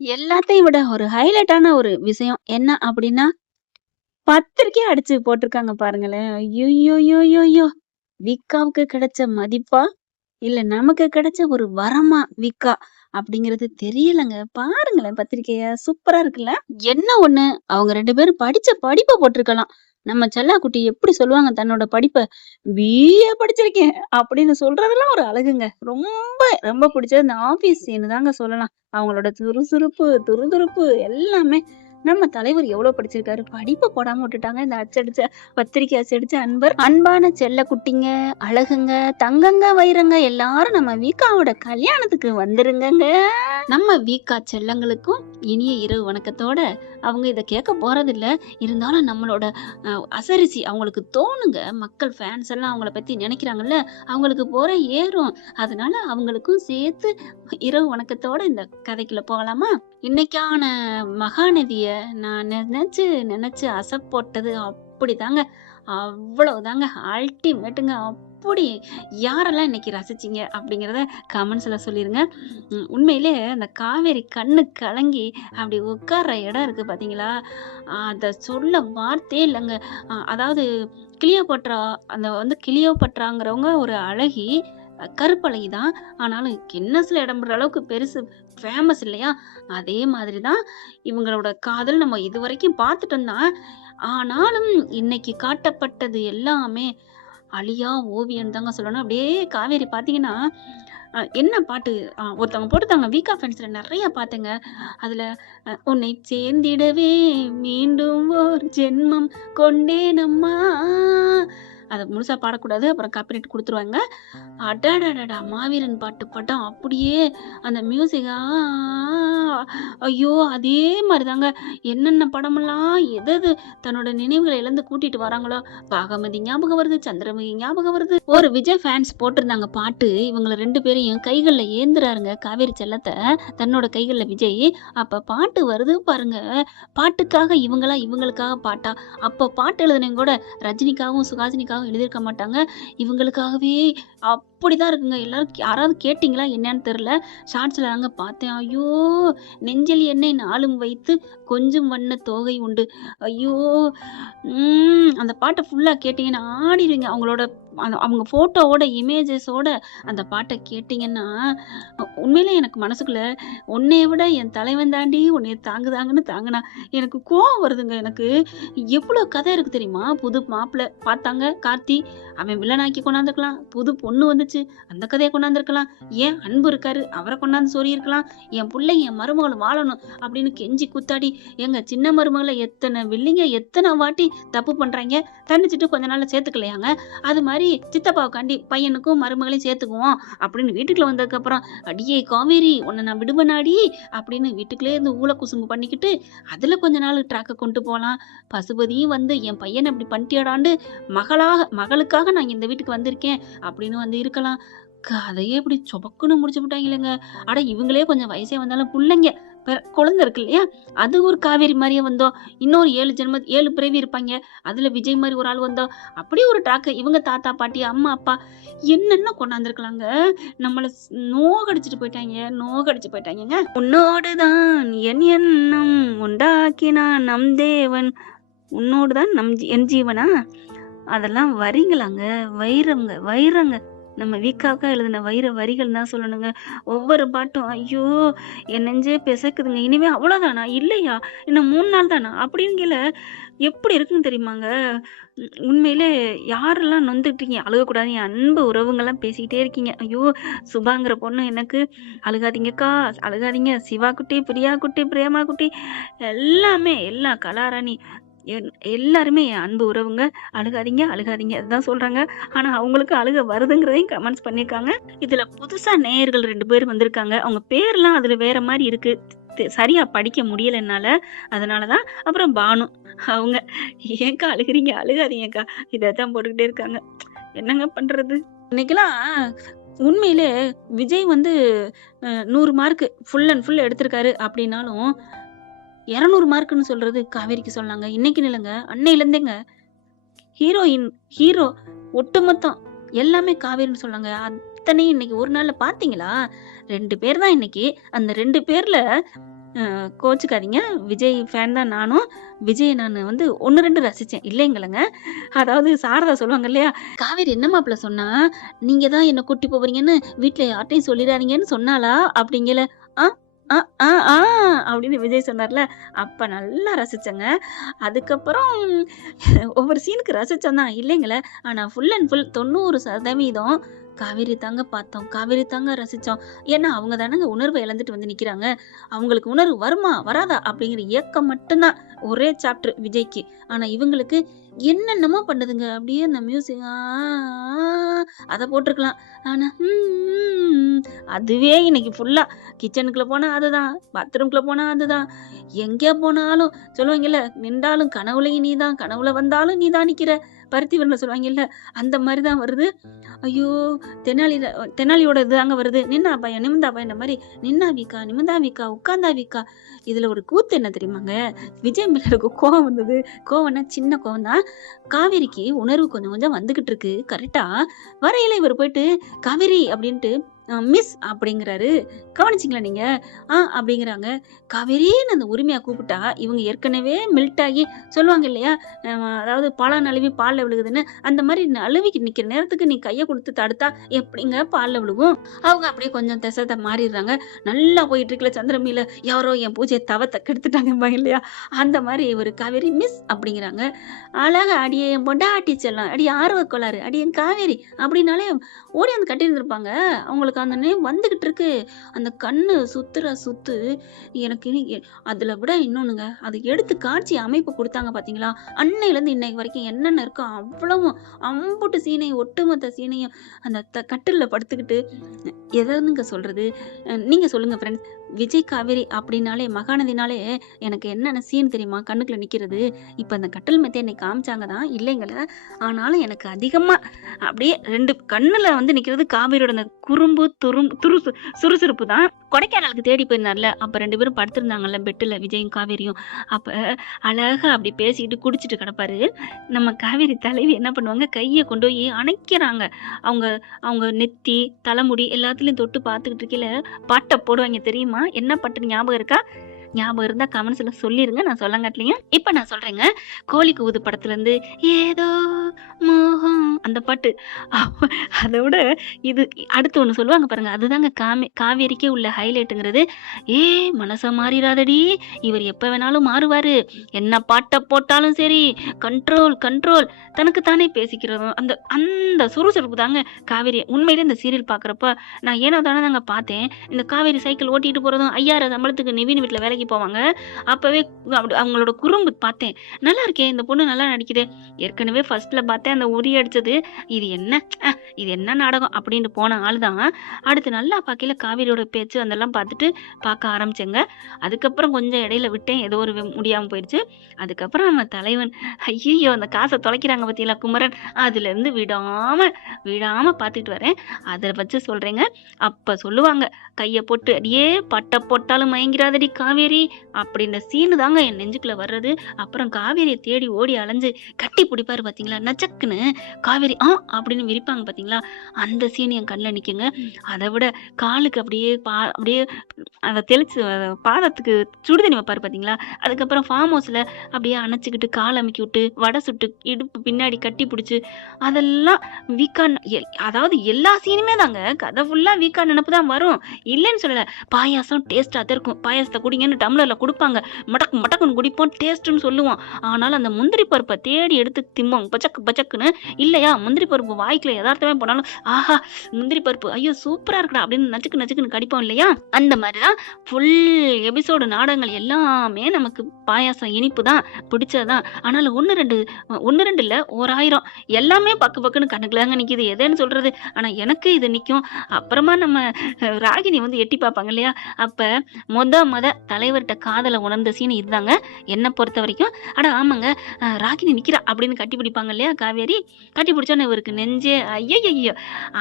எல்லாத்தையும் விட ஒரு ஹைலைட்டான ஒரு விஷயம் என்ன அப்டின்னா, பத்திரிக்கையே அடிச்சு போட்டுருக்காங்க பாருங்களேன். ஐய்யய்யோய்யோய்யோ! விக்காவுக்கு கிடைச்ச மதிப்பா? இல்ல நமக்கு கிடைச்ச ஒரு வரமா விக்கா? அப்படிங்கிறது தெரியலங்க. பாருங்களேன் பத்திரிக்கைய. சூப்பரா இருக்குல்ல? என்ன ஒண்ணு, அவங்க 2 பேரும் படிச்ச படிப்ப போட்டுருக்கலாம். நம்ம செல்லாக்குட்டி எப்படி சொல்லுவாங்க தன்னோட படிப்ப? "பிஏ படிச்சிருக்கேன்" அப்படின்னு சொல்றதெல்லாம் ஒரு அழகுங்க. ரொம்ப ரொம்ப பிடிச்சது இந்த ஆஃபீஸ் சீன் தாங்க சொல்லலாம். அவங்களோட சுறுசுறுப்பு, துருதுருப்பு எல்லாமே. நம்ம தலைவர் எவ்வளோ படிச்சிருக்காரு. படிப்ப போடாம விட்டுட்டாங்க. இந்த அச்சடிச்ச பத்திரிக்கை அச்சடிச்ச அன்பர். அன்பான செல்லக்குட்டிங்க, அழகுங்க, தங்கங்க, வைரங்க எல்லாரும் நம்ம வீக்காவோட கல்யாணத்துக்கு வந்துருங்கங்க. நம்ம வீக்கா செல்லங்களுக்கும் இனிய இரவு வணக்கத்தோட அவங்க இத கேட்க போறதில்ல. இருந்தாலும் நம்மளோட அசரிசி அவங்களுக்கு தோணுங்க. மக்கள் ஃபேன்ஸ் எல்லாம் அவங்கள பத்தி நினைக்கிறாங்கல்ல, அவங்களுக்கு பொறை ஏறும். அதனால அவங்களுக்கும் சேர்த்து இரவு வணக்கத்தோட இந்த கதைக்குள்ள போகலாமா? இன்னைக்கான மகாநதிய நான் நெனச்சு அசை போட்டது அப்படிதாங்க. அவ்வளவுதாங்க. அல்டிமேட்டுங்க. அப்படி யாரெல்லாம் இன்னைக்கு ரசிச்சீங்க அப்படிங்கிறத கமெண்ட்ஸ்ல சொல்லிருங்க. உண்மையிலே அந்த காவேரி கண்ணு கலங்கி அப்படி உட்கார்ற இடம் இருக்கு பார்த்தீங்களா? அத சொல்ல வார்த்தையே இல்லங்க. அதாவது கிளியோபாட்ரா அந்த வந்து கிளியோபாட்ராங்கிறவங்க ஒரு அழகி. கருப்பழகி தான். ஆனாலும் கின்னஸ்ல இடம் பெற அளவுக்கு பெருசு ஃபேமஸ் இல்லையா? அதே மாதிரி தான் இவங்களோட காதல் நம்ம இதுவரைக்கும் பார்த்துட்டோம் தான். ஆனாலும் இன்னைக்கு காட்டப்பட்டது எல்லாமே அழியா ஓவியம் தாங்க சொல்லணும். அப்படியே காவேரி பார்த்தீங்கன்னா, என்ன பாட்டு ஒருத்தவங்க போட்டுருந்தாங்க. வீக்கா ஃபேன்ஸ்ல நெறைய பார்த்தேங்க. அதுல "உன்னை சேர்ந்திடவே மீண்டும் ஓர் ஜென்மம் கொண்டேனம்மா" அத முழுசா பாடக்கூடாது. அப்புறம் காப்பிரைட் குடுத்துருவாங்க. அடடடடா! மாவீரன் பாட்டு படம் அப்படியே அந்த மியூசிக் ஐயோ! அதே மாரி தாங்க. என்னென்ன படமெல்லாம் எதெது தன்னோட நினைவுகள இழந்து கூட்டிட்டு வராங்களோ, பாகமதி ஞாபகம் வருது, சந்திரமுகி ஞாபகம் வருது. ஒரு விஜய் ஃபேன்ஸ் போட்டிருந்தாங்க பாட்டு. இவங்கள 2 பேரையும் கைகள்ல ஏந்துறாருங்க காவேரி செல்லத்த. தன்னோட கைகள்ல விஜய். அப்ப பாட்டு வருது பாருங்க. பாட்டுக்காக இவங்களா, இவங்களுக்காக பாட்டா? அப்ப பாட்டு எழுதினவங்க கூட ரஜினிக்காகவும், சுஹாசினிக்காகவும் எழுதியிருக்க மாட்டாங்க. இவங்களுக்காகவே அப்படிதான் இருக்குங்க. எல்லாரும் யாராவது கேட்டீங்களா என்னன்னு தெரியல. ஷார்ட்ஸ்ல தாங்க பார்த்தேன். ஐயோ! நெஞ்சில் என்னை நாளும் வைத்து கொஞ்சும் வண்ண தோகை உண்டு. ஐயோ! அந்த பாட்ட ஃபுல்லா கேட்டீங்கன்னா ஆடிருவீங்க. அவங்களோட அவங்க ஃபோட்டோவோட, இமேஜஸோட அந்த பாட்ட கேட்டீங்கன்னா, உண்மையிலே எனக்கு மனசுக்குள்ள உன்னைய விட என் தலைவன் தாண்டி உன்னைய தாங்குதாங்கன்னு தாங்குனா, எனக்கு கோவம் வருதுங்க. எனக்கு எவ்வளோ கதை இருக்கு தெரியுமா? புது மாப்பிள்ளை பார்த்தாங்க கார்த்தி. அவன் வில்லனாக்கி கொண்டாந்துருக்கலாம். புது பொண்ணு வந்துச்சு. அந்த கதைய கொண்டாந்துருக்கலாம். ஏன் அன்பு இருக்காரு. அவர கொண்டாந்து சொருகியிருக்கலாம். என் புள்ளை என் மருமகள் வாழணும் அப்படின்னு கெஞ்சி கூத்தாடி, ஏங்க சின்ன மருமகள எத்தன வில்லிங்க எத்தன வாட்டி தப்பு பண்றாய்ங்க. தண்டிச்சுட்டு கொஞ்ச நாள்ல சேர்த்துக்கலையாங்க. அது மாரி சித்தப்பாவுக்காண்டி பையனுக்கும் மருமகளையும் சேர்த்துக்குவோம் அப்படின்னு வீட்டுக்குள்ள வந்ததுக்கப்புறம், "அடியே காவேரி உன்ன நான் விடுவேனாடி" அப்படின்னு வீட்டுக்குள்ளே இருந்து ஊழ குசும்பு பண்ணிக்கிட்டு, அதுல கொஞ்ச நாள் ட்ராக்க கொண்டு போலாம். பசுபதியும் வந்து என் பையன இப்படி பண்ணிட்டியேடான்னு மகளுக்காக நான் இந்த வீட்டுக்கு வந்திருக்கேன் அப்படின்னு வந்து இருக்கலாம். கதையே இப்படி சொபக்குன்னு முடிச்சு விட்டாங்களேங்க. அட இவங்களே கொஞ்சம் வயசே வந்தாலும் புள்ளைங்க குழந்தை இருக்கு இல்லையா? அது ஒரு காவேரி மாரியே வந்தோம். இன்னொரு 7 பிறவி இருப்பாய்ங்க. அதுல விஜய் மாரி ஒரு ஆள் வந்தோம். அப்படியே ஒரு டாக்கு. இவங்க தாத்தா, பாட்டி, அம்மா, அப்பா என்னென்ன கொண்டாந்துருக்கலாங்க. நம்மள நோகடிச்சுட்டு போயிட்டாய்ங்க. நோகடிச்சு போயிட்டாய்ங்கங்க. "உன்னோடு தான் என் எண்ணம் உண்டாக்கினான் நம் தேவன். உன்னோடு தான் என் ஜீவனா?" அதெல்லாம் வரிங்களாங்க. வைரம்ங்க, வைரங்க. நம்ம வீக்காவுக்கா எழுதின வைர வரிகள் தான் சொல்லணுங்க. ஒவ்வொரு பாட்டும் ஐயோ! என் நெஞ்சே பிசக்குதுங்க. இனிமே அவ்வளோதானா? இல்லையா? இன்னும் 3 நாள் தானா? அப்படிங்கையில எப்படி இருக்குன்னு தெரியுமாங்க? உண்மையிலே யாரெல்லாம் நொந்துட்டீங்க? அழுகக்கூடாது. என் அன்பு உறவுங்கலாம் பேசிக்கிட்டே இருக்கீங்க. ஐயோ! சுபாங்கிற பொண்ணு எனக்கு அழுகாதீங்கக்கா, அழுகாதீங்க. சிவா குட்டி, பிரியா குட்டி, பிரேமா குட்டி எல்லாமே எல்லா கலாராணி எல்லாருமே என் அன்பு உறவுங்க. அழுகாதீங்க, அழுகாதீங்க அதுதான் சொல்றாங்க. ஆனா அவங்களுக்கு அழுக வருதுங்கிறதையும் கமெண்ட்ஸ் பண்ணியிருக்காங்க. இதுல புதுசா நேயர்கள் 2 பேர் வந்திருக்காங்க. அவங்க பேர்லாம் அதுல வேற மாரி இருக்கு. சரியா படிக்க முடியல என்னால. அதனால தான். அப்புறம் பானு அவங்க "ஏன்க்கா அழுகுறீங்க? அழுகாதீங்கக்கா" இதத்தான் போட்டுக்கிட்டே இருக்காங்க. என்னங்க பண்றது? இன்னைக்கெல்லாம் உண்மையிலே விஜய் வந்து 100 மார்க் ஃபுல் அண்ட் ஃபுல் எடுத்திருக்காரு அப்படின்னாலும் 200 மார்க்குன்னு சொல்றது காவேரிக்கு சொன்னாங்க. இன்னைக்குன்னு இல்லங்க. அன்னையிலருந்தேங்க. ஹீரோயின், ஹீரோ ஒட்டுமொத்தம் எல்லாமே காவேரின்னு சொன்னாங்க. அத்தனையும் இன்னைக்கு ஒரு நாள்ல பார்த்தீங்களா? 2 பேர் தான் இன்னைக்கு. அந்த 2 பேர்ல கோச்சுக்காதீங்க. விஜய் ஃபேன் தான் நானும். விஜய நானு வந்து 1, 2 ரசிச்சேன். இல்லைங்களங்க. அதாவது சாரதா சொல்லுவாங்க இல்லையா? "காவேரி என்ன மாப்பிள சொன்னா? நீங்க தான் என்ன கூட்டி போறீங்கன்னு வீட்ல யார்ட்டயும் சொல்லிறாதீங்கன்னு சொன்னாளா?" அப்படிங்கல. "ஆ, ஆ, ஆ, ஆ" அப்படின்னு விஜய் சொன்னார்ல. அப்ப நல்லா ரசிச்சேங்க. அதுக்கப்புறம் ஒவ்வொரு சீனுக்கு ரசிச்சோம் தான். இல்லைங்கள. ஆனா ஃபுல் அண்ட் ஃபுல் 90% காவேரி தாங்க பார்த்தோம். காவேரி தாங்க ரசிச்சோம். ஏன்னா, அவங்க தானங்க உணர்வ இழந்துட்டு வந்து நிக்கிறாங்க. அவங்களுக்கு உணர்வு வருமா? வராதா? அப்படிங்கிற ஏக்கம் மட்டும் தான் ஒரே சாப்டர் விஜய்க்கு. ஆனா இவங்களுக்கு என்னென்னமோ பண்ணுதுங்க. அப்படியே அந்த மியூசிக் அத போட்டுருக்கலாம். ஆனா அதுவே இன்னைக்கு ஃபுல்லா கிச்சனுக்குள்ள போனா அதுதான். பாத்ரூம்குள்ள போனா அதுதான். எங்க போனாலும் சொல்லுவாங்கல்ல, "நின்றாலும் கனவுலயும் நீதான், கனவுல வந்தாலும் நீதான் நிக்கிற." பருத்திவீரன்ல சொல்லுவாங்கல்ல, அந்த மாரி தான் வருது. ஐயோ! தெனாலியோட இதுதாங்க வருது. "நின்னா பயம், நிமிர்ந்தா பயம்ன்ற" மாரி, "நின்னா வீக்கா, நிமிர்ந்தா வீக்கா, உட்கார்ந்தா வீக்கா." இதுல ஒரு கூத்து என்ன தெரியுமாங்க? விஜய் மேல எனக்கு கோவம் வந்தது. கோவம்னா சின்ன கோவம் தான். காவேரிக்கு உணர்வு கொஞ்சம் கொஞ்சம் வந்துகிட்டு இருக்கு. கரெக்ட்டா வரையில இவரு போயிட்டு, "காவேரி" அப்படின்ட்டு மிஸ் அப்படிங்கிறாரு. கவனிச்சீங்களா நீங்க? அப்படிங்கிறாங்க. காவேரின்னு அந்த உரிமையா கூப்பிட்டா, இவங்க ஏற்கனவே மெல்ட் ஆகி சொல்லுவாங்க இல்லையா? அதாவது பழம் நழுவி பால்ல விழுகுதுன்னு, அந்த மாரி நழுவிக்கு நிக்கிற நேரத்துக்கு நீ கைய குடுத்து தடுத்தா எப்படிங்க பால்ல விழுகும்? அவங்க அப்படியே கொஞ்சம் திசை மாறிடுறாங்க. நல்லா போயிட்டு இருக்குல்ல சந்திரமுகில, யாரோ என் பூஜைய தவத்த கெடுத்துட்டாங்கம்பாங்க இல்லையா? அந்த மாரி ஒரு காவேரி மிஸ் அப்படிங்கிறாங்க. அழகா "அடியே என் பொண்டாட்டி செல்லம், அடி ஆர்வ கோளாறு, அடி என் காவேரி" அப்படின்னாலே ஓடியாந்து கட்டியிருந்திருப்பாங்க. அவங்களுக்கு அந்த நேம் வந்துகிட்டு இருக்கு. அந்த கண்ணு சுத்துற சுத்து எனக்கு அதுல விட இன்னொன்னுங்க. அது எடுத்து காட்சி அமைப்பு குடுத்தாங்க பார்த்தீங்களா? அன்னையிலருந்து இன்னைக்கு வரைக்கும் என்னென்ன இருக்கோ அவ்வளவும் அம்புட்டு சீனையும், ஒட்டுமொத்த சீனையும் அந்த கட்டில்ல படுத்துக்கிட்டு எதனுங்க சொல்றது? நீங்க சொல்லுங்க ஃப்ரெண்ட்ஸ். விஜய், காவேரி அப்படின்னாலே மகாநதினாலே எனக்கு என்னென்ன சீன் தெரியுமா? கண்ணுக்குள்ள நிக்கிறது. இப்ப அந்த கட்டில் மெத்தைய இன்னைக்கு காமிச்சாங்க தான், இல்லைங்கல்ல. ஆனாலும் எனக்கு அதிகமா அப்படியே 2 கண்ணுல வந்து நிக்கிறது காவேரியோட அந்த குறும்பு, சுறுசுறுப்பு தான். கொடைக்கானலுக்கு தேடி போயிருந்தார்ல, அப்ப 2 பேரும் படுத்திருந்தாங்கல்ல பெட்டுல விஜயும், காவேரியும். அப்ப அழகா அப்படி பேசிக்கிட்டு குடிச்சிட்டு கிடப்பாரு. நம்ம காவேரி தலைவி என்ன பண்ணுவாங்க, கைய கொண்டு போய் அணைக்கிறாங்க. அவங்க அவங்க நெத்தி, தலைமுடி எல்லாத்துலயும் தொட்டு பார்த்துக்கிட்டு இருக்கையில பாட்ட போடுவாங்க தெரியுமா? என்ன பாட்டுன்னு ஞாபகம் இருக்கா? ஞாபகம் இருந்தா கமெண்ட்ஸ்ல சொல்லிருங்க. நான் சொல்லங்காட்டிலயும். இப்ப நான் சொல்றேங்க. கோழி கூவுது படத்துலருந்து ஏதோ மோகம் அந்த பாட்டு. அத விட இது அடுத்து ஒண்ணு சொல்லுவாங்க பாருங்க. அதுதாங்க காவேரிக்கே உள்ள ஹைலைட்டுங்கிறது. மனச மாறிறாதடி. இவர் எப்ப வேணாலும் மாறுவாரு. என்ன பாட்ட போட்டாலும் சரி. Control, control. தனக்கு தானே பேசிக்கிறதும். அந்த அந்த சுறுசுறுப்பு தாங்க காவேரி. உண்மையிலே இந்த சீரியல் பார்க்குறப்ப நான் ஏனோ தானோ தாங்க பார்த்தேன். இந்த காவேரி சைக்கிள் ஓட்டிட்டு போறதும் 5000 சம்பளத்துக்கு நிவின் வீட்ல வேலைக்கு போவாங்க. அப்பவே அவங்களோட குறும்பு பார்த்தேன். நல்லா இருக்கே இந்த பொண்ணு நல்லா நடிக்குதே. ஏற்கனவே ஃபர்ஸ்ட்ல பார்த்தேன் அந்த உரி அடிச்சது. இது என்ன இது என்ன நாடகம் அப்படின்னு போன ஆள் தான். அடுத்து நல்லா பார்க்கையில காவேரியோட பேச்சு அதெல்லாம் பார்த்துட்டு பார்க்க ஆரம்பிச்சேங்க. அதுக்கப்புறம் கொஞ்சம் இடையில விட்டேன். ஏதோ ஒரு முடியாம போயிடுச்சு. அதுக்கப்புறம் நம்ம தலைவன் ஐய்யய்யோ! அந்த காச தொலைக்கிறாங்க பார்த்தீங்களா குமரன். அதுலேருந்து விடாம பார்த்துட்டு வரேன். அத வச்சு சொல்றேங்க. அப்ப சொல்லுவாங்க கைய போட்டு "அடியே பட்ட போட்டாலும் மயங்கிறாதடி காவேரி" அப்படின்ற சீனு தாங்க என் நெஞ்சுக்குள்ள வர்றது. அப்புறம் காவேரியை தேடி ஓடி அலைஞ்சு கட்டி பிடிப்பாரு பார்த்தீங்களா? நச்சக்குன்னு காவேரி அப்படின்னு விரிப்பாங்க பார்த்தீங்களா? அந்த சீன் என் கண்ல நிக்குங்க. அதை விட காலுக்கு அப்படியே அத தெளிச்சு பாதத்துக்கு சுடுதண்ணி வைப்பாரு பார்த்தீங்களா? அதுக்கப்புறம் ஃபார்ம் ஹவுஸ்ல அப்படியே அணைச்சுக்கிட்டு கால் அமுக்கி விட்டு வடை சுட்டு இடுப்பு பின்னாடி கட்டி பிடிச்சு அதெல்லாம் அதாவது எல்லா சீனுமே தாங்க கதை ஃபுல்லா வீக்கா நினப்பு தான் வரும். இல்லைன்னு சொல்லல. பாயாசம் டேஸ்டா தான் இருக்கும். பாயாசத்தை குடிங்கன்னு டம்ளர்ல குடுப்பாங்க. மடக்குன்னு குடிப்போம் டேஸ்ட்னு சொல்லுவோம். ஆனாலும் அந்த முந்திரி பருப்பை தேடி எடுத்து திம்போம் பச்சக்குன்னு. இல்லையா முந்திரி பருப்பு வாய்க்குள்ள யதார்த்தமே போனாலும் ஆஹா முந்திரி பருப்பு ஐயோ சூப்பரா இருக்குடா அப்படின்னு நச்சுக்குன்னு கடிப்போம் இல்லையா? அந்த மாதிரிதான் ஃபுல் எபிசோடு நாடகங்கள் எல்லாமே நமக்கு பாயாசம் இனிப்பு தான் பிடிச்சதுதான். ஆனாலும் ஒன்னு ரெண்டு இல்ல 1000 எல்லாமே பக்குன்னு கண்ணுக்குலாங்க நிக்குது. எதுன்னு சொல்றது? ஆனா எனக்கு இது நிக்கும். அப்புறமா நம்ம ராகினி வந்து எட்டி பார்ப்பாங்க இல்லையா? அப்ப மொத தலைவர்கிட்ட காதலை உணர்ந்த சீன் இதுதாங்க என்ன பொறுத்த வரைக்கும். ஆமாங்க ராகினி நிக்கிறா அப்படின்னு கட்டி பிடிப்பாங்க இல்லையா காவேரி? கட்டி பிடிச்சோன்னு இவருக்கு நெஞ்சே ஐயோ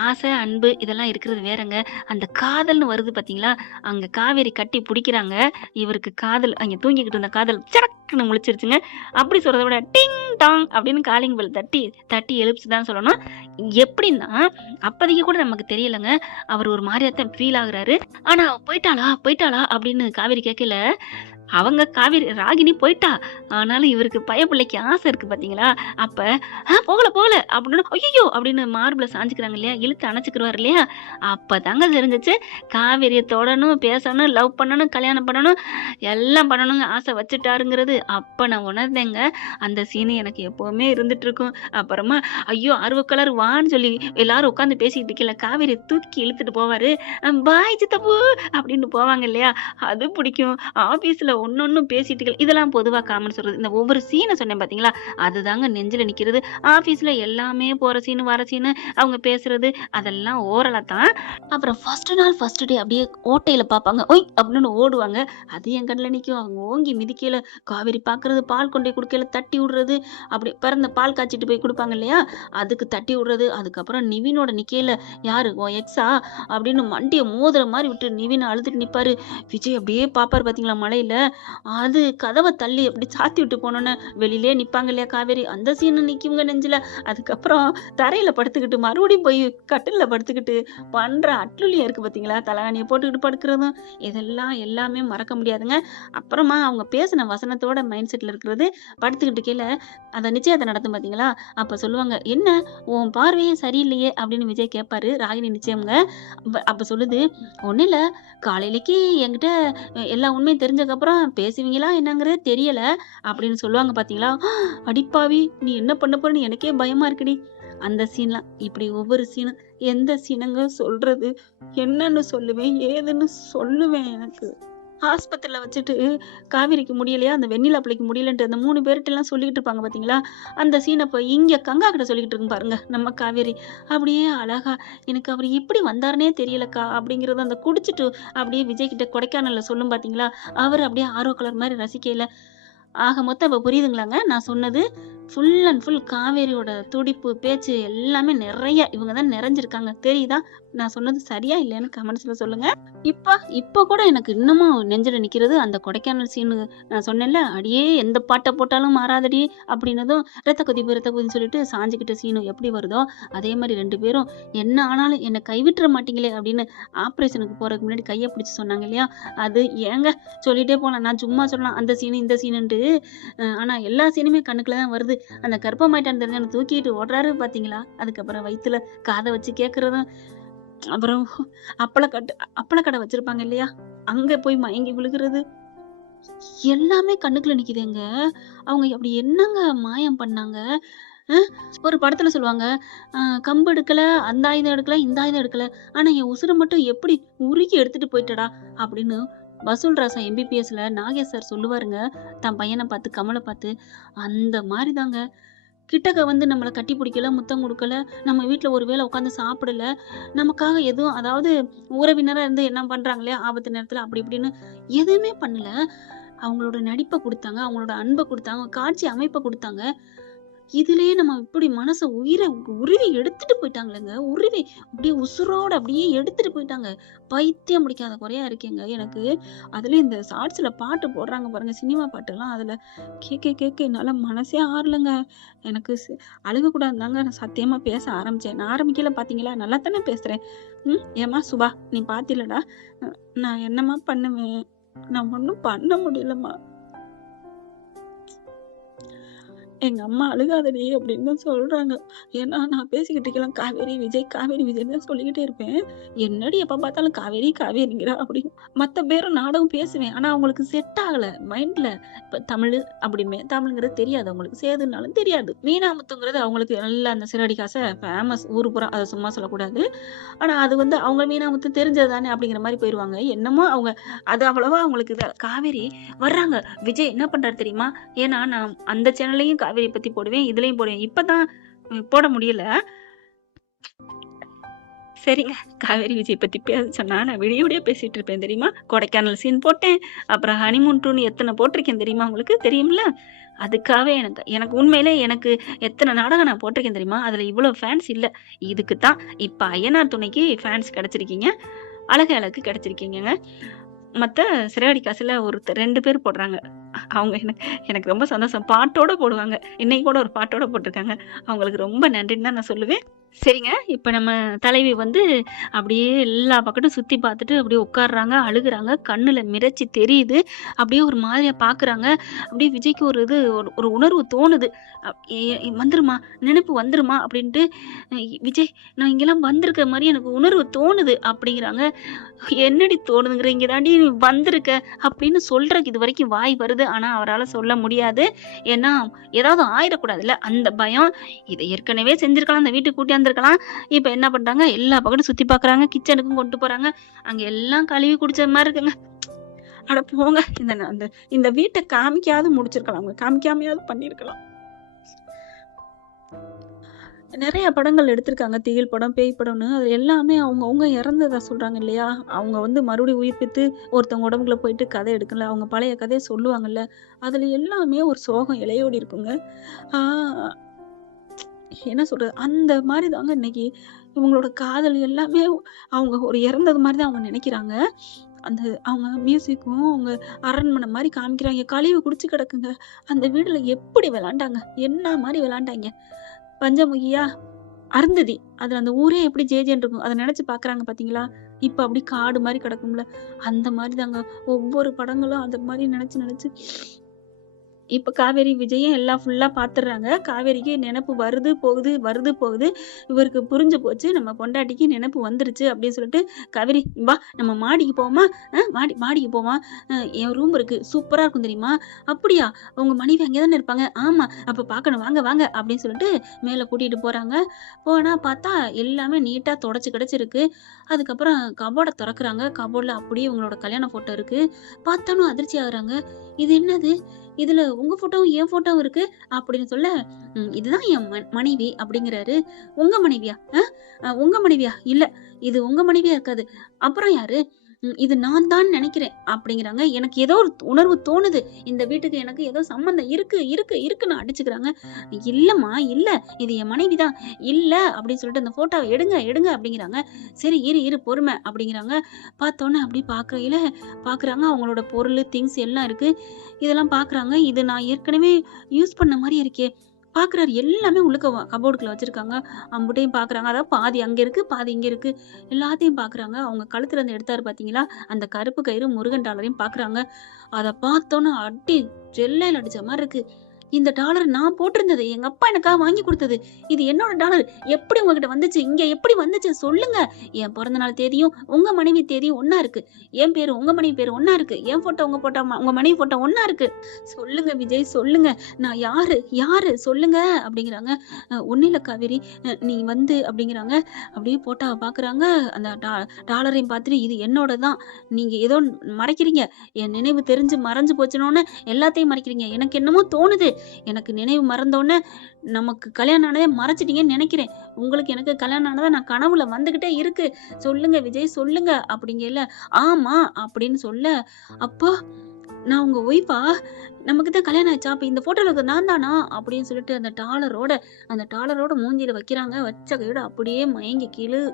ஆசை அன்பு இதெல்லாம் இருக்கிறது வேறங்க. அந்த காதல்னு வருது பாத்தீங்களா? அங்க காவேரி கட்டி பிடிக்கிறாங்க. இவருக்கு காதல் அங்க தூங்கிக்கிட்டு இருந்த காதல் சடக் டக்குன்னு முழிச்சிருச்சுங்க. அப்படி சொல்றத விட டிங் டாங் அப்படின்னு காலிங் பெல் தட்டி தட்டி எழுப்பிச்சு தான் சொல்லணும். எப்படின்னா அப்போதைக்கு கூட நமக்கு தெரியலங்க. அவர் ஒரு மாதிரியாத்தான் ஃபீல் ஆகுறாரு. ஆனா போயிட்டாளா போயிட்டாளா அப்படின்னு காவேரி கேட்கல. அவங்க காவேரி ராகினி போயிட்டா. ஆனாலும் இவருக்கு பயப்பிள்ளைக்கு ஆசை இருக்கு பாத்தீங்களா? அப்ப போகல போகல அப்படின்னு ஐயோ அப்படின்னு மார்பிள சாஞ்சுக்கிறாங்க இல்லையா, இழுத்து அணைச்சுக்கிருவாரு இல்லையா, அப்பதாங்க தெரிஞ்சிச்சு காவேரியை தொடணும், பேசணும், லவ் பண்ணணும், கல்யாணம் பண்ணணும், எல்லாம் பண்ணணுங்க ஆசை வச்சுட்டாருங்கிறது. அப்ப நான் உணர்ந்தேங்க. அந்த சீனு எனக்கு எப்பவுமே இருந்துட்டு இருக்கும். அப்புறமா ஐயோ அருவக்கலர் வான்னு சொல்லி எல்லாரும் உட்காந்து பேசிக்கிட்டு இருக்கல, காவேரியை தூக்கி இழுத்துட்டு போவாரு. பாய் சித்தப்பு அப்படின்னு போவாங்க இல்லையா, அது பிடிக்கும். ஆபீஸ்ல ஒன்னொன்னும் பேசிட்டு இதெல்லாம் பொதுவா காமன் சொல்றது. இந்த ஒவ்வொரு சீனை சொன்னேன் பாத்தீங்களா, அதுதாங்க நெஞ்சில நிக்கிறது. ஆபீஸ்ல எல்லாமே போற சீனு வர சீனு அவங்க பேசுறது அதெல்லாம் ஓரலா தான். அப்புறம் ஃபர்ஸ்ட் நாள் ஃபர்ஸ்ட் டே அப்படியே ஓட்டையில பாப்பாங்க, ஒய் அப்படின்னு ஓடுவாங்க. அது என் கண்ணில் நிற்கும். அவங்க ஓங்கி மிதிக்கையில காவேரி பாக்குறது, பால் கொண்டே கொடுக்கையில தட்டி விடுறது, அப்படி பிறந்த பால் காய்ச்சிட்டு போய் கொடுப்பாங்க இல்லையா, அதுக்கு தட்டி விடுறது. அதுக்கப்புறம் நிவினோட நிக்கையில யாரு உன் எக்ஸா அப்படின்னு மண்டியை மோதுற மாதிரி விட்டு நிவினை அழுதுட்டு நிப்பாரு. விஜய் அப்படியே பாப்பாரு பாத்தீங்களா மலையில, அது கதவை தள்ளி அப்படி சாத்தி விட்டு போனோன்னு வெளியிலே நிப்பாங்க இல்லையா காவேரி, அந்த சீனு நிக்குங்க நெஞ்சில. அதுக்கப்புறம் தரையில படுத்துக்கிட்டு மறுபடியும் போய் கட்டில படுத்துக்கிட்டு பண்ற அட்லுலியம் இருக்கு பாத்தீங்களா, தலகாணியை போட்டுக்கிட்டு படுக்கிறதும், இதெல்லாம் எல்லாமே மறக்க முடியாதுங்க. அப்புறமா அவங்க பேசின வசனத்தோட மைண்ட் செட்ல இருக்கிறது, படுத்துக்கிட்டு கீழே அந்த நிச்சயத்தை நடத்தும் பாத்தீங்களா, அப்ப சொல்லுவாங்க என்ன உன் பார்வையே சரியில்லையே அப்படின்னு விஜய் கேட்பாரு. ராகினி நிச்சயம்ங்க. அப்ப சொல்லுது, ஒன்னும் இல்ல காலையிலக்கு என்கிட்ட எல்லா உண்மையும் தெரிஞ்சதுக்கப்புறம் பேசுவீங்களா என்னங்கிறதே தெரியல அப்படின்னு சொல்லுவாங்க பாத்தீங்களா. அடிப்பாவி நீ என்ன பண்ண போறன்னு எனக்கே பயமா இருக்குடி. அந்த சீன்லாம் இப்படி ஒவ்வொரு சீனும் எந்த சீனங்க சொல்றது, என்னன்னு சொல்லுவேன் ஏதுன்னு சொல்லுவேன். எனக்கு ஆஸ்பத்திரியில வச்சுட்டு காவேரிக்கு முடியலையா, அந்த வெண்ணிலா பிள்ளைக்கு முடியலன்ட்டு அந்த 3 பேர்கிட்ட எல்லாம் சொல்லிட்டு இருப்பாங்க பாத்தீங்களா, அந்த சீனை போய் இங்க கங்கா கிட்ட சொல்லிக்கிட்டு இருக்கு பாருங்க நம்ம காவேரி. அப்படியே அழகா எனக்கு அவர் எப்படி வந்தாருன்னே தெரியலக்கா அப்படிங்கறது அந்த குடிச்சிட்டு அப்படியே விஜய் கிட்ட கொடைக்கானல்ல சொல்லும் பாத்தீங்களா, அவர் அப்படியே ஆரோ கலர் மாதிரி ரசிக்கையில. ஆக மொத்தம் இப்ப புரியுதுங்களாங்க நான் சொன்னது. ஃபுல் அண்ட் ஃபுல் காவேரியோட துடிப்பு பேச்சு எல்லாமே நிறைய இவங்க தான் நிறைஞ்சிருக்காங்க. தெரியுதா நான் சொன்னது சரியா இல்லையான்னு கமெண்ட்ஸ்ல சொல்லுங்க. இப்ப கூட எனக்கு இன்னமும் நெஞ்சில நிக்கிறது அந்த கொடைக்கானல் சீனு. நான் சொன்னேன்ல, அடியே எந்த பாட்டை போட்டாலும் மாறாதடி அப்படின்னதும் ரத்த கொதிப்புன்னு சொல்லிட்டு சாஞ்சுக்கிட்ட சீனு எப்படி வருதோ அதே மாதிரி 2 பேரும் என்ன ஆனாலும் என்னை கைவிட்டுற மாட்டீங்களே அப்படின்னு ஆப்ரேஷனுக்கு போறதுக்கு முன்னாடி கையை பிடிச்சு சொன்னாங்க இல்லையா, அது ஏங்க சொல்லிட்டே போலாம். நான் சும்மா சொல்லலாம் அந்த சீனு இந்த சீனுன்ட்டு, ஆனா எல்லா சீனுமே கண்ணுக்குள்ள தான் வருது. அந்த கர்ப்பமாயிட்டான்னு தெரிஞ்சு தூக்கிட்டு ஓடுறாரு பாத்தீங்களா, அதுக்கப்புறம் வயித்துல காதை வச்சு கேட்கறதும், அப்புறம் அப்பளக்கடை வச்சிருப்பாங்க இல்லையா, அங்க போய் மயங்கி விழுகிறது, எல்லாமே கண்ணுக்குள்ள நிக்குதுங்க. அவங்க அப்படி என்னங்க மாயம் பண்ணாங்க. ஒரு படத்துல சொல்லுவாங்க, கம்பு எடுக்கல, அந்த ஆயுதம் எடுக்கல, இந்த ஆயுதம் எடுக்கல, ஆனா என் உசுரை மட்டும் எப்படி உருக்கி எடுத்துட்டு போயிட்டடா அப்படின்னு வசூல் ராசா எம்பிபிஎஸ்ல நாகேஷ் சார் சொல்லுவாருங்க, தன் பையனை பார்த்து கமலை பார்த்து. அந்த மாதிரி தாங்க கிட்டக்க வந்து நம்மளை கட்டி பிடிக்கல, முத்தம் கொடுக்கல, நம்ம வீட்டில் ஒரு வேளை உட்காந்து சாப்பிடல, நமக்காக எதுவும் அதாவது உறவினராக இருந்து என்ன பண்றாங்களே ஆபத்து நேரத்தில் அப்படி இப்படின்னு எதுவுமே பண்ணல. அவங்களோட நடிப்பை கொடுத்தாங்க, அவங்களோட அன்பை கொடுத்தாங்க, காட்சி அமைப்பை கொடுத்தாங்க. இதுலயே நம்ம இப்படி மனசை உயிரை உருவி எடுத்துட்டு போயிட்டாங்களேங்க. உருவி அப்படியே உசுரோட அப்படியே எடுத்துட்டு போயிட்டாங்க. பைத்தியம் பிடிக்காத குறையா இருக்கேங்க எனக்கு. அதுல இந்த ஷார்ட்ஸ்ல பாட்டு போடுறாங்க பாருங்க, சினிமா பாட்டுலாம், அதுல கேட்க என்னால மனசே ஆறலங்க. எனக்கு அழுக கூடாதுதாங்க நான் சத்தியமா பேச ஆரம்பிச்சேன். நான் ஆரம்பிக்கல பாத்தீங்களா, நல்லா தானே பேசுறேன். ஏமா சுபா நீ பாத்திலடா, நான் என்னமா பண்ணுவேன், நான் ஒன்னும் பண்ண முடியலம்மா. எங்க அம்மா அழுகாதடி அப்படின்னு தான் சொல்றாங்க. ஏன்னா நான் பேசிக்கிட்டு இருக்கலாம் காவேரி விஜய் தான் சொல்லிக்கிட்டே இருப்பேன். என்னடி எப்ப பார்த்தாலும் காவேரிங்கிறா அப்படின்னு. மத்த பேரும் நாடகம் பேசுவேன், ஆனா அவங்களுக்கு செட் ஆகல மைண்ட்ல. இப்ப தமிழ்ங்கிறது தெரியாது அவங்களுக்கு, சேதுனாலும் தெரியாது. மீனாமுத்துங்கிறது அவங்களுக்கு நல்லா அந்த சிறடி காசை ஃபேமஸ் ஊரு புறம், அதை சும்மா சொல்லக்கூடாது. ஆனா அது வந்து அவங்க மீனாமுத்து தெரிஞ்சது தானே அப்படிங்கிற மாதிரி போயிருவாங்க. என்னமோ அவங்க அது அவ்வளவா அவங்களுக்கு காவேரி வர்றாங்க, விஜய் என்ன பண்றாரு தெரியுமா, ஏன்னா நான் அந்த சேனல்லையும் காவேரி பத்தி போடுவேன், இதுலயும் போடுவேன். இப்பதான் போட முடியல. சரிங்க, காவேரி விஜய் பத்தி பேச சொன்னா நான் விடிய பேசிட்டு இருப்பேன் தெரியுமா. கொடைக்கானல் சீன் போட்டேன், அப்புறம் ஹனிமூன் டூன்னு எத்தனை போட்டிருக்கேன் தெரியுமா, உங்களுக்கு தெரியும்ல. அதுக்காகவே எனக்கு உண்மையிலே எனக்கு எத்தனை நாடகம் நான் போட்டிருக்கேன் தெரியுமா, அதுல இவ்வளவு ஃபேன்ஸ் இல்ல. இதுக்குத்தான் இப்ப ஐயனார் துணைக்கு ஃபேன்ஸ் கிடைச்சிருக்கீங்க, அழகு கிடைச்சிருக்கீங்க. மத்த சிறகடி காசுல ஒரு 2 பேர் போடுறாங்க. அவங்க எனக்கு ரொம்ப சந்தோஷம். பாட்டோட போடுவாங்க. இன்னைக்கு கூட ஒரு பாட்டோட போட்டிருக்காங்க. அவங்களுக்கு ரொம்ப நன்றின்னு தான் நான் சொல்லுவேன். சரிங்க. இப்ப நம்ம தலைவி வந்து அப்படியே எல்லா பக்கட்டும் சுத்தி பார்த்துட்டு அப்படியே உட்கார்றாங்க, அழுகுறாங்க. கண்ணுல மிரட்சி தெரியுது. அப்படியே ஒரு மாதிரியா பார்க்குறாங்க. அப்படியே விஜய்க்கு ஒரு ஒரு உணர்வு தோணுது. வந்துருமா, நினைப்பு வந்துருமா அப்படின்ட்டு, விஜய் நான் இங்கெல்லாம் வந்திருக்க மாரி எனக்கு உணர்வு தோணுது அப்படிங்கிறாங்க. என்னடி தோணுதுங்கிற? இங்க தாண்டி நீ வந்திருக்க அப்படின்னு சொல்றதுக்கு இதுவரைக்கும் வாய் வருது. ஆனா அவரால சொல்ல முடியாது. ஏன்னா ஏதாவது ஆயிடக்கூடாதுல்ல அந்த பயம். இத ஏற்கனவே செஞ்சிருக்கலாம். அந்த வீட்டுக்கு கூட்டியாந்துருக்கலாம். இப்ப என்ன பண்றாங்க, எல்லா பக்கமும் சுத்தி பார்க்குறாங்க. கிச்சனுக்கும் கொண்டு போறாங்க. அங்க எல்லாம் கழுவி குடிச்ச மாரி இருக்குங்க. அட போங்க. இந்த வீட்ட காமிக்காவது முடிச்சிருக்கலாம். அவங்க காமிக்காமயாவது பண்ணியிருக்கலாம். நெறைய படங்கள் எடுத்திருக்காங்க. திகில் படம், பேய் படம்னு. அது எல்லாமே அவங்கவங்க இறந்ததா சொல்றாங்க இல்லையா? அவங்க வந்து மறுபடியும் உயிர்ப்பித்து ஒருத்தவங்க உடம்புக்குள்ள போயிட்டு கதை எடுக்கல. அவங்க பழைய கதைய சொல்லுவாங்கல்ல. அதுல எல்லாமே ஒரு சோகம் இழையோடி இருக்குங்க. ஆ என்ன சொல்றது? அந்த மாரி தாங்க இன்னைக்கு இவங்களோட காதல் எல்லாமே அவங்க ஒரு இறந்தது மாரி தான் அவங்க நெனைக்கிறாங்க. அவங்க மியூசிக்கும் அவங்க அரண்மனை மாரி காமிக்கிறாங்க. கழிவு குடிச்சு கிடக்குங்க. அந்த வீடுல எப்படி விளையாண்டாங்க? என்ன மாரி விளையாண்டாய்ங்க? பஞ்சமுகியா? அருந்ததி. அதுல அந்த ஊரே எப்படி ஜேஜேன்னு இருக்கும். அத நெனச்சு பார்க்குறாங்க பார்த்தீங்களா? இப்ப அப்படி காடு மாரி கிடக்கும்ல. அந்த மாரி தாங்க. ஒவ்வொரு படங்களும் அந்த மாரி நெனச்சு இப்ப காவேரி, விஜயும் எல்லாம் ஃபுல்லா பாத்துர்றாங்க. காவேரிக்கு நெனப்பு வருது, போகுது, வருது, போகுது. இவருக்கு புரிஞ்சு போச்சு. நம்ம பொண்டாட்டிக்கு நெனப்பு வந்துருச்சு அப்படின்னு சொல்லிட்டு, காவேரி வா நம்ம மாடிக்கு போவோமா? மாடிக்கு போவோம். என் ரூம் இருக்கு. சூப்பரா இருக்கும் தெரியுமா? அப்படியா? உங்க மனைவி அங்கே தானே இருப்பாங்க? ஆமா. அப்ப பார்க்கணும். வாங்க, வாங்க அப்படின்னு சொல்லிட்டு மேல கூட்டிட்டு போறாங்க. போனா பார்த்தா எல்லாமே நீட்டா தொடச்சு கிடச்சிருக்கு. அதுக்கப்புறம் கபோர்ட தொறக்குறாங்க. கபோர்ட்ல அப்படியே உங்களோட கல்யாண ஃபோட்டோ இருக்கு. பார்த்தோன்ன அதிர்ச்சி ஆகுறாங்க. இது என்னது? இதுல உங்க ஃபோட்டோவும் என் ஃபோட்டோவும் இருக்கு அப்படின்னு சொல்ல, இதுதான் என் மனைவி அப்படிங்கிறாரு. உங்க மனைவியா? உங்க மனைவியா? இல்ல. இது உங்க மனைவியா இருக்காது. அப்புறம் யாரு? இது நான் தான் நினைக்கிறேன் அப்படிங்கிறாங்க. எனக்கு ஏதோ ஒரு உணர்வு தோணுது. இந்த வீட்டுக்கு எனக்கு ஏதோ சம்மந்தம் இருக்குன்னு அடிச்சுக்கிறாங்க. இல்லம்மா, இல்ல. இது என் மனைவி தான். இல்ல அப்படின்னு சொல்லிட்டு அந்த ஃபோட்டோவ எடுங்க அப்படிங்கிறாங்க. சரி இரு பொறுமை அப்படிங்கிறாங்க. பார்த்தோன்னே அப்படி பார்க்குறாங்க. அவங்களோட பொருள், திங்ஸ் எல்லாம் இருக்கு. இதெல்லாம் பார்க்குறாங்க. இது நான் ஏற்கனவே யூஸ் பண்ண மாரி இருக்கே. பார்க்குறாரு. எல்லாமே உள்ளுக்க கபோர்டுக்குள்ள வச்சிருக்காங்க. அம்புட்டையும் பார்க்குறாங்க. அதாவது பாதி அங்க இருக்கு, பாதி இங்க இருக்கு. எல்லாத்தையும் பார்க்குறாங்க. அவங்க கழுத்துல இருந்து எடுத்தாரு பார்த்தீங்களா? அந்த கருப்பு கயிறு முருகன் டாலரையும் பார்க்குறாங்க. அத பார்த்தோன்னே அடி ஜெல்லைல அடிச்ச மாரி இருக்கு. இந்த டாலர் நான் போட்டிருந்தது. எங்க அப்பா எனக்காக வாங்கி குடுத்தது. இது என்னோட டாலர். எப்படி உங்ககிட்ட வந்துச்சு? இங்க எப்படி வந்துச்சு? சொல்லுங்க. என் பிறந்த நாள் தேதியும், உங்க மனைவி தேதியும் ஒண்ணா இருக்கு. என் பேரு, உங்க மனைவி பேரு ஒண்ணா இருக்கு. என் ஃபோட்டோ, உங்க ஃபோட்டோ, உங்க மனைவி ஃபோட்டோ ஒண்ணா இருக்கு. சொல்லுங்க விஜய், சொல்லுங்க. நான் யாரு? சொல்லுங்க அப்படிங்கிறாங்க. ஒண்ணும் இல்ல காவேரி. நீ வந்து அப்படிங்கிறாங்க. அப்படியே ஃபோட்டோவ பார்க்குறாங்க. அந்த டாலரையும் பார்த்துட்டு இது என்னோடது தான். நீங்க ஏதோ மறைக்கிறீங்க. என் நினைவு தெரிஞ்சு மறைஞ்சு போச்சுனோனே எல்லாத்தையும் மறைக்கிறீங்க. எனக்கு என்னமோ தோணுது. எனக்கு நினைவு மறந்தோன்னே நமக்கு கல்யாணம் ஆனதே மறைச்சிட்டீங்கன்னு நினைக்கிறேன். உங்களுக்கு எனக்கு கல்யாணம் ஆனதா நான் கனவுல வந்துகிட்டே இருக்கு. சொல்லுங்க விஜய், சொல்லுங்க அப்படிங்கல. ஆமா அப்படின்னு சொல்ல, அப்போ நான் உங்க ஒய்ஃபா? நமக்கு தான் கல்யாணம் ஆயிடுச்சா? அப்ப இந்த ஃபோட்டோல இருக்கிறது நான் தானா? அப்படின்னு சொல்லிட்டு அந்த டாலரோட மூஞ்சியில வைக்கிறாங்க. வச்ச கையோட அப்படியே மயங்கி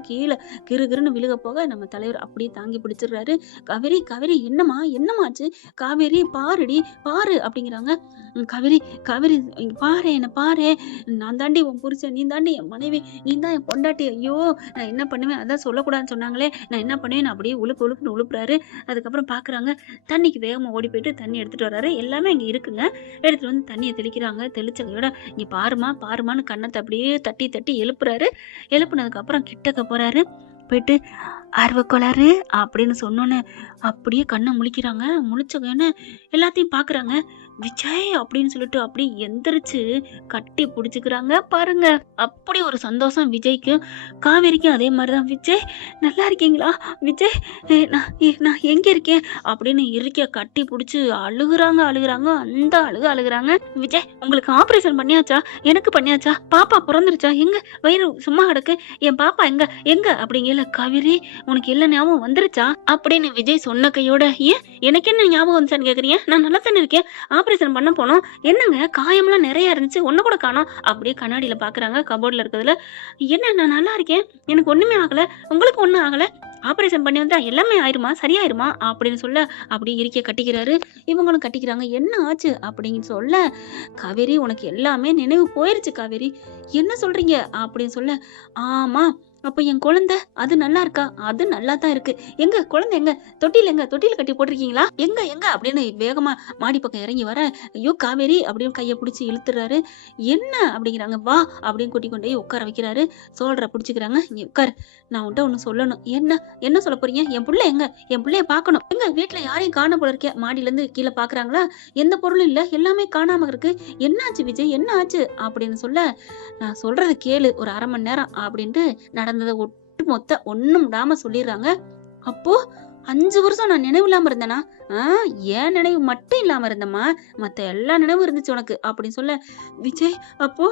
கீழ கிறுகிறுன்னு விழுக போக நம்ம தலைவர் அப்படியே தாங்கி பிடிச்சிடுறாரு. காவேரி என்னமாச்சு? காவேரி பாருடி, பாரு அப்படிங்கிறாங்க. காவேரி இங்க பாரேன், என்ன பாரேன். நான் தாண்டி உன் புருஷன், நீ தாண்டி என் மனைவி, நீ தான் என் பொண்டாட்டி. ஐயோ நான் என்ன பண்ணுவேன்? அதான் சொல்லக்கூடாதுன்னு சொன்னாங்களே, நான் என்ன பண்ணுவேன்? அப்படியே உழுக்குன்னு உழுப்புறாரு. அதுக்கப்புறம் பார்க்குறாங்க. தண்ணிக்கு வேகமா ஓடி போயிட்டு தண்ணி எடுத்துட்டு வர்றாரு. எல்லாமே இங்க இருக்குங்க. எடுத்துட்டு வந்து தண்ணிய தெளிக்கிறாங்க. தெளிச்சதையோட இங்க பாருமான்னு கன்னத்தை அப்படியே தட்டி எழுப்புறாரு. எழுப்புனதுக்கு அப்புறம் கிட்டக்க போறாரு. போயிட்டு ஆர்வக்கோளாறு அப்படின்னு சொன்னோன்னே அப்படியே கண்ணை முழிக்கிறாங்க. முழிச்சவன்னு எல்லாத்தையும் பார்க்குறாங்க. விஜய் அப்படின்னு சொல்லிட்டு அப்படி எந்திரிச்சு கட்டி பிடிச்சிக்கிறாங்க பாருங்க. அப்படி ஒரு சந்தோஷம் விஜய்க்கு. காவேரிக்கும் அதே மாதிரிதான். விஜய் நல்லா இருக்கீங்களா? விஜய் நான் எங்க இருக்கேன் அப்படின்னு இருக்க கட்டி பிடிச்சி அழுகுறாங்க. அந்த அழுகுறாங்க. விஜய் உங்களுக்கு ஆபரேஷன் பண்ணியாச்சா? எனக்கு பண்ணியாச்சா? பாப்பா பிறந்துருச்சா? எங்க வயிறு சும்மா கிடக்கு? என் பாப்பா எங்க அப்படிங்கல. காவேரி உனக்கு எல்லாம் ஞாபகம் வந்துருச்சா அப்படின்னு விஜய் சொன்ன கையோட, ஏன் எனக்கு என்ன ஞாபகம் வந்துச்சான்னு கேக்குறீங்க? நான் நல்லா தானே இருக்கேன். ஆபரேஷன் பண்ண போனோம். என்னங்க காயம்லாம் நிறைய இருந்துச்சு, ஒண்ணு கூட காணோம். அப்படியே கண்ணாடியில பாக்குறாங்க. கபோர்ட்ல இருக்கிறதுல, என்ன நான் நல்லா இருக்கேன், எனக்கு ஒண்ணுமே ஆகல, உங்களுக்கு ஒண்ணும் ஆகல, ஆப்ரேஷன் பண்ணி வந்தா எல்லாமே ஆயிருமா? சரியாயிருமா? அப்படின்னு சொல்ல, அப்படியே இறுக்கிய கட்டிக்கிறாரு. இவங்களும் கட்டிக்கிறாங்க. என்ன ஆச்சு? அப்படின்னு சொல்ல, "காவேரி உனக்கு எல்லாமே நினைவு போயிருச்சு காவேரி." "என்ன சொல்றீங்க?" அப்படின்னு சொல்ல, "ஆமா. அப்ப என் குழந்தை அது நல்லா இருக்கா?" "அது நல்லா தான் இருக்கு." "எங்க குழந்தை எங்க? தொட்டில்ல எங்க? தொட்டில்ல கட்டி போட்டிருக்கீங்களா? எங்க எங்க?" அப்படின்னு வேகமா மாடி பக்கம் இறங்கி வர, "ஐயோ! காவேரி" அப்படின்னு கைய புடிச்சு இழுத்துறாரு. "என்ன?" அப்படிங்கிறாங்க. "வா" அப்படின்னு கூட்டிக் கொண்டு போய் உட்கார வைக்கிறாரு. ஷோல்டர புடிச்சுக்கிறாங்க. "இங்க உட்காரு. நான் உன்ட்ட ஒண்ணு சொல்லணும்." "என்ன? என்ன சொல்லப் போறீங்க? என் புள்ள எங்க? என் புள்ளைய பார்க்கணும்." "எங்க வீட்ல யாரையும் காணோம் போல இருக்கே." மாடியிலருந்து கீழ பார்க்குறாங்களா? எந்த பொருளும் இல்ல. எல்லாமே காணாம இருக்கு. "என்னாச்சு விஜய்? என்ன ஆச்சு?" அப்படின்னு சொல்ல, "நான் சொல்றத கேளு. ஒரு 1/2 மணி நேரம்." அப்படின்ட்டு நடந்தத ஒட்டுமொத்த ஒண்ணும் விடாம சொல்லிர்றாங்க. அப்போ 5 வருஷம் நான் நினைவு இல்லாம இருந்தேனா? ஆ என் நினைவு மட்டும் இல்லாம இருந்தம்மா. மத்த எல்லா நினைவும் இருந்துச்சு உனக்கு." அப்படின்னு சொல்ல, "விஜய் அப்போ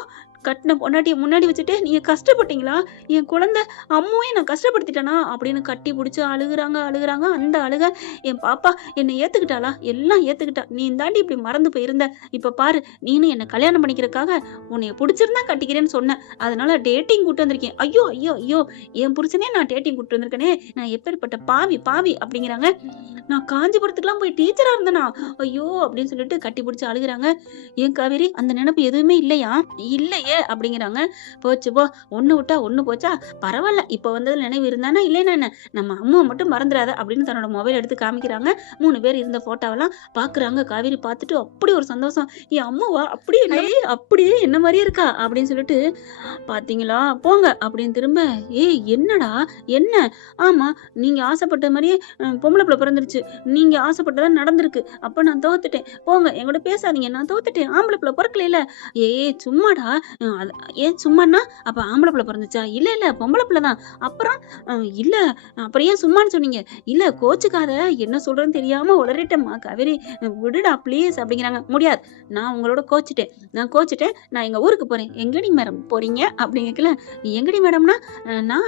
கட்டுன பொண்டாட்டிய முன்னாடி வச்சுட்டு நீங்க கஷ்டப்பட்டீங்களா? என் குழந்தை அம்முவையும் நான் கஷ்டப்படுத்திட்டேனா?" அப்படின்னு கட்டி புடிச்சு அழுகுறாங்க, அழுகுறாங்க. அந்த அழுக, "என் பாப்பா என்ன ஏத்துக்கிட்டாளா? எல்லாம் ஏத்துக்கிட்டா. நீ தாண்டி இப்படி மறந்து போயிருந்த. இப்ப பாரு, நீனும் என்ன கல்யாணம் பண்ணிக்கிறதுக்காக உன்னைய புடிச்சிருந்தா கட்டிக்கிறேன்னு சொன்ன. அதனால டேட்டிங் கூட்டு வந்திருக்கேன்." "ஐயோ! ஐயோ! ஐயோ! என் புருஷனே நான் டேட்டிங் கூட்டு வந்திருக்கனே! நான் எப்பேர்ப்பட்ட பாவி, பாவி!" அப்படிங்கிறாங்க. "நான் காஞ்சிபுரத்துக்குலாம் போய் டீச்சரா இருந்தேனா? ஐயோ!" அப்படின்னு சொல்லிட்டு கட்டி புடிச்சு அழுகுறாங்க. "ஏன் காவேரி அந்த நெனப்பு எதுவுமே இல்லையா?" "இல்லையே" அப்படிங்கிறாங்க. "போச்சு போ! ஒண்ணு விட்டா ஒண்ணு போச்சா? பரவால்ல. இப்ப வந்ததுல நினைவு இருந்தானா இல்லைன்னா என்ன? நம்ம அம்முவ மட்டும் மறந்துறாத" அப்படின்னு தன்னோட மொபைல் எடுத்து காமிக்கிறாங்க. 3 பேர் இருந்த ஃபோட்டோவெல்லாம் பாக்குறாங்க. காவேரி பாத்துட்டு அப்படி ஒரு சந்தோஷம். "என் அம்முவா? அப்படியே என்ன அப்படியே என்ன மாரியே இருக்கா?" அப்படின்னு சொல்லிட்டு, "பாத்தீங்களா? போங்க" அப்படின்னு திரும்ப, "ஏய் என்னடா? என்ன?" "ஆமா, நீங்க ஆசைப்பட்ட மாரியே பொம்பள புள்ள பிறந்துருச்சு. நீங்க ஆசைப்பட்டது நடந்திருக்கு. அப்ப நான் தோத்துட்டேன். போங்க என்கூட பேசாதீங்க. நான் தோத்துட்டேன். ஆம்பள புள்ள பொறக்கலைல." "ஏய் சும்மாடா. அது ஏன் சும்மான்னா, அப்ப ஆம்பள புள்ள பொறந்துச்சா?" "இல்ல, இல்ல பொம்பள புள்ள தான்." "அப்புறம்?" இல்ல அப்புறம் ஏன் சும்மான்னு சொன்னீங்க?" "இல்ல கோச்சுக்காத. என்ன சொல்றதுன்னு தெரியாம உளறிட்டேன்மா காவேரி. விடுடா ப்ளீஸ்" அப்படிங்கிறாங்க. "முடியாது. நான் உங்களோட கோச்சுட்டேன். நான் எங்க ஊருக்கு போறேன்." "எங்கடி மேடம் போறீங்க?" அப்படின்னு கேட்கல. "எங்கடி மேடம்னா, நான்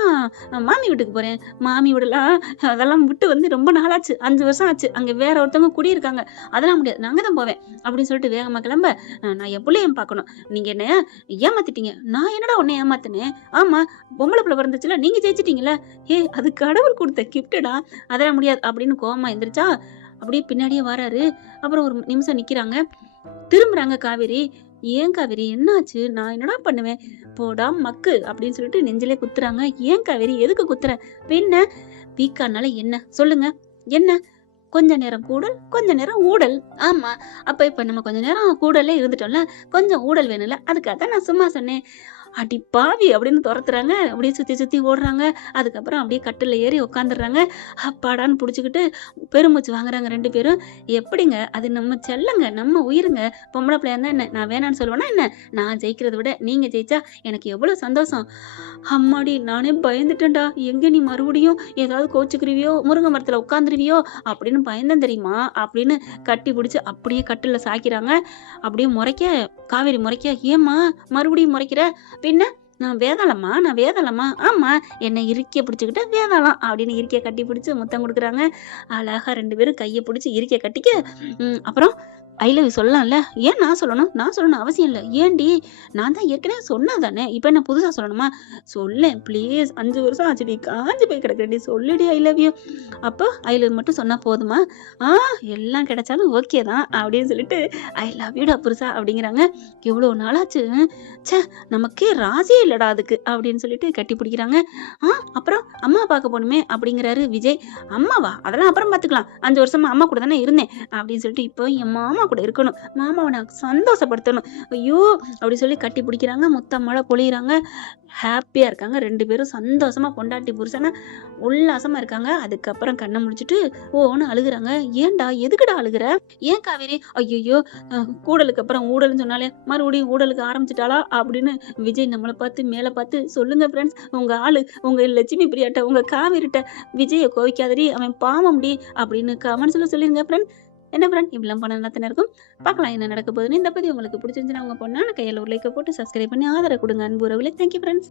மாமி வீட்டுக்கு போறேன்." "மாமி வீடுலாம் அதெல்லாம் விட்டு வந்து ரொம்ப நாளாச்சு. 5 வருஷம் ஆச்சு. அங்க வேற ஒருத்தவங்க குடியிருக்காங்க. அதெல்லாம் முடியாது. நான் அங்க தான் போவேன்." அப்படின்னு சொல்லிட்டு வேகமா கிளம்ப, "நான் என் புள்ளைய பார்க்கணும். நீங்க என்ன ஏமாத்திட்டீங்க." "நான் என்னடா உன்ன ஏமாத்துனேன்?" "ஆமா, பொம்பள புள்ள பிறந்துச்சுல்ல, நீங்க ஜெயிச்சிட்டீங்கல்ல." "ஏய் அது கடவுள் குடுத்த கிஃப்ட்டுடா. அதெல்லாம் முடியாது." அப்படின்னு கோவமா எந்திரிச்சா, அப்படியே பின்னாடியே வராரு. அப்புறம் ஒரு நிமிஷம் நிக்கிறாங்க. திரும்புறாங்க காவேரி. "ஏன் காவேரி என்னாச்சு? நான் என்னடா பண்ணுவேன்?" "போடா மக்கு" அப்படின்னு சொல்லிட்டு நெஞ்சிலே குத்துறாங்க. "ஏன் காவேரி எதுக்கு குத்துற?" "பின்ன வீக்கானால என்ன? சொல்லுங்க. என்ன? கொஞ்ச நேரம் கூடல், கொஞ்ச நேரம் ஊடல்." "ஆமா. அப்ப இப்ப நம்ம கொஞ்ச நேரம் கூடல்லே இருந்துட்டோம்ல. கொஞ்சம் ஊடல் வேணும்ல. அதுக்காக தான் நான் சும்மா சொன்னேன்." "அடி பாவி!" அப்படின்னு தொரத்துறாங்க. அப்படியே சுத்தி சுத்தி ஓடுறாங்க. அதுக்கப்புறம் அப்படியே கட்டில்ல ஏறி உட்காந்துர்றாங்க. அப்பாடான்னு புடிச்சுக்கிட்டு பெருமூச்சு வாங்குறாங்க 2 பேரும். எப்படிங்க? அது நம்ம செல்லங்க, நம்ம உயிருங்க. பொம்பள பிள்ளையா இருந்தா என்ன? நான் வேணான்னு சொல்லுவேனா என்ன? நான் ஜெயிக்கிறத விட நீங்க ஜெயிச்சா எனக்கு எவ்வளோ சந்தோஷம். அம்மாடி! நானே பயந்துட்டேன்டா. எங்க நீ மறுபடியும் ஏதாவது கோச்சுக்கிருவியோ, முருங்க மரத்துல உட்காந்துருவியோ அப்படின்னு பயந்தேன் தெரியுமா? அப்படின்னு கட்டி புடிச்சு அப்படியே கட்டில்ல சாய்க்கிறாங்க. அப்படியே முறைக்க காவேரி முறைக்க, "ஏம்மா மறுபடியும் முறைக்கிற?" "பின்ன நான் வேதாளம்மா." "ஆமா, என்ன இறுக்கிய பிடிச்சுக்கிட்டு வேதாளம்." அப்படின்னு இறுக்கிய கட்டி பிடிச்சு முத்தம் குடுக்குறாங்க. அழகா 2 பேரும் கைய புடிச்சு இறுக்கிய கட்டிக்க, அப்புறம் ஐ லவ் யூ சொல்லலாம்ல? ஏன் நான் சொல்லணும்? நான் சொல்லணும் அவசியம் இல்ல. ஏன்டி? நான் தான் ஏற்கனவே சொன்னா தானே! இப்ப என்ன புதுசா சொல்லணுமா? சொல்லேன் ப்ளீஸ் 5 வருஷம் ஆச்சுடி. காஞ்சு போய் கிடக்குறேன்டி. சொல்லுடி ஐ லவ் யூ. அப்போ ஐ லவ் யூ மட்டும் சொன்னா போதுமா? ஆ எல்லாம் கிடைச்சாலும் ஓகே தான். அப்படின்னு சொல்லிட்டு ஐ லவ் யூடா புருஷா அப்படிங்கிறாங்க. எவ்வளோ நாளாச்சு. ச்சே! நமக்கே ராசியே இல்லடா அதுக்கு. அப்படின்னு சொல்லிட்டு கட்டி பிடிக்கிறாங்க. அப்புறம் அம்மா பார்க்க போணுமே அப்படிங்கிறாரு விஜய். அம்மாவா? அதெல்லாம் அப்புறம் பார்த்துக்கலாம். 5 வருஷமா அம்மா கூட தானே இருந்தேன். அப்படின்னு சொல்லிட்டு இப்போ என் மாமா கூட இருக்கணும். மாமாவ நான் சந்தோஷப்படுத்தணும். ஐயோ! அப்படி சொல்லி கட்டி பிடிக்கிறாங்க. முத்தம் மழை பொழியிறாங்க. ஹேப்பியா இருக்காங்க 2 பேரும் சந்தோஷமா பொண்டாட்டி புருஷனா உல்லாசமா இருக்காங்க. அதுக்கப்புறம் கண்ண முழிச்சுட்டு ஓன்னு அழுகுறாங்க. "ஏன்டா? எதுக்குடா அழுகுற? ஏன் காவேரி?" "ஐயய்யோ! கூடலுக்கு அப்புறம் ஊடல்ன்னு சொன்னாலே மறுபடியும் ஊடலுக்கு ஆரம்பிச்சுட்டாளா?" அப்படின்னு விஜய் நம்மள பார்த்து மேல பார்த்து, "சொல்லுங்க ஃப்ரெண்ட்ஸ். உங்க ஆளு உங்க லட்சுமி பிரியாட்ட, உங்க காவேரிட்ட விஜய கோவிக்காதடி. அவன் பாவம்டி" அப்படின்னு கமெண்ட்ஸ்ல சொல்லிருங்க ஃப்ரெண்ட். என்ன ஃப்ரெண்ட் இப்படிலாம் பண்ணா நல்லாத்தானே இருக்கும். பார்க்கலாம் என்ன நடக்க போகுதுன்னு. இந்த பதிவு உங்களுக்கு பிடிச்சிருந்துச்சுன்னா உங்க பொண்ணான கையில ஒரு லைக்க போட்டு சப்ஸ்கிரைப் பண்ணி ஆதரவு குடுங்க அன்பு உறவுகளே. Thank you friends.